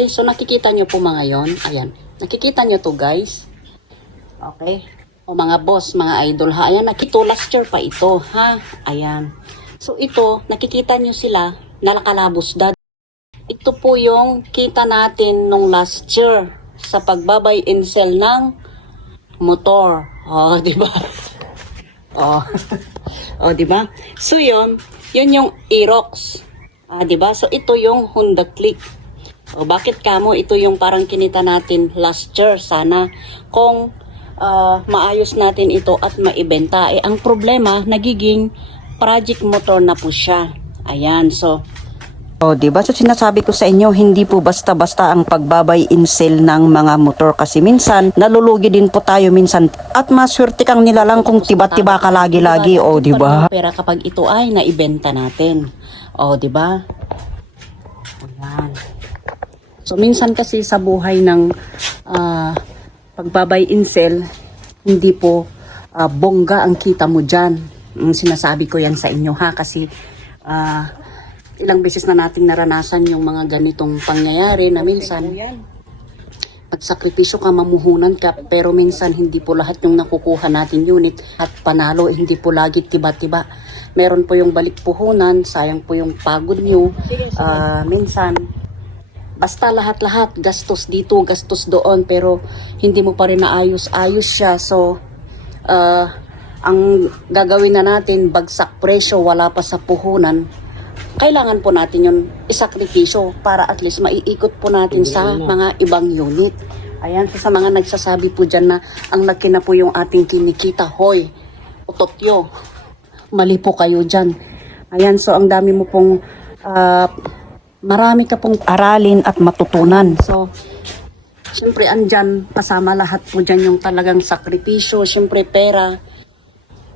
Okay, so nakikita nyo po mga yon. Ayan. Nakikita nyo to guys. Okay. O mga boss, mga idol ha. Ayan, nakito last year pa ito ha. Ayan. So ito, nakikita nyo sila na nakalabos dad. Ito po yung kita natin nung last year sa pagbabay in sell ng motor. Oh, di ba? Oh. oh, di ba? So yun, yun yung Aerox. Ah, di ba? So ito yung Honda Click. O bakit kamo ito yung parang kinita natin last year sana kung ah, maayos natin ito at maibenta. Eh ang problema nagiging project motor na po siya. Ayan, so O, di ba? So, sinasabi ko sa inyo, hindi po basta-basta ang pagbabay in sale ng mga motor kasi minsan, nalulugi din po tayo minsan at maswerte kang nilalang kung tiba-tiba ka lagi-lagi, o, di ba? Pera kapag ito ay naibenta natin. O, di ba? So, minsan kasi sa buhay ng ah, pagbabay in sell, hindi po ah, bongga ang kita mo dyan. Mm, sinasabi ko yan sa inyo ha, kasi ah, ilang beses na nating naranasan yung mga ganitong pangyayari na minsan pagsakripisyo ka, mamuhunan ka, pero minsan hindi po lahat yung nakukuha natin unit at panalo, hindi po lagi tiba-tiba. Meron po yung balik puhunan, sayang po yung pagod nyo. Ah, minsan, basta lahat-lahat, gastos dito, gastos doon, pero hindi mo pa rin naayos-ayos siya. So, ah, ang gagawin na natin, bagsak presyo, wala pa sa puhunan, kailangan po natin yung isakripisyo para at least maiikot po natin sa mga ibang unit. Ayan, so sa mga nagsasabi po dyan na ang laki na po yung ating kinikita, hoy, utotyo, mali po kayo dyan. Ayan, so ang dami mo pong, ah, marami ka pong Aralin at matutunan. So, syempre andyan, kasama lahat po dyan yung talagang sakripisyo, syempre pera.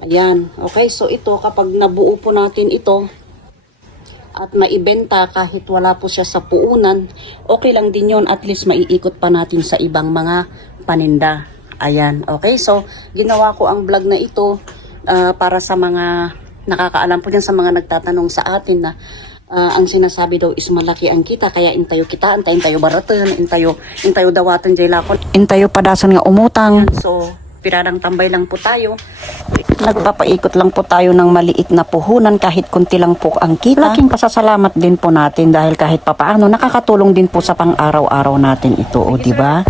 Ayan, okay, so ito, kapag nabuo po natin ito, at maibenta kahit wala po siya sa puunan, okay lang din yon at least maiikot pa natin sa ibang mga paninda. Ayan, okay, so ginawa ko ang vlog na ito ah, para sa mga nakakaalam po dyan sa mga nagtatanong sa atin na Ah, ang sinasabi daw is malaki ang kita kaya intayo kita antayin tayo baratan intayo intayo dawatan jay lakon Intayo padasan nga umutang. so pirarang tambay lang po tayo Nagpapaikot lang po tayo ng maliit na puhunan kahit kunti lang po ang kita. Laking pasasalamat din po natin dahil kahit papaano nakakatulong din po sa pang-araw-araw natin ito, o di ba?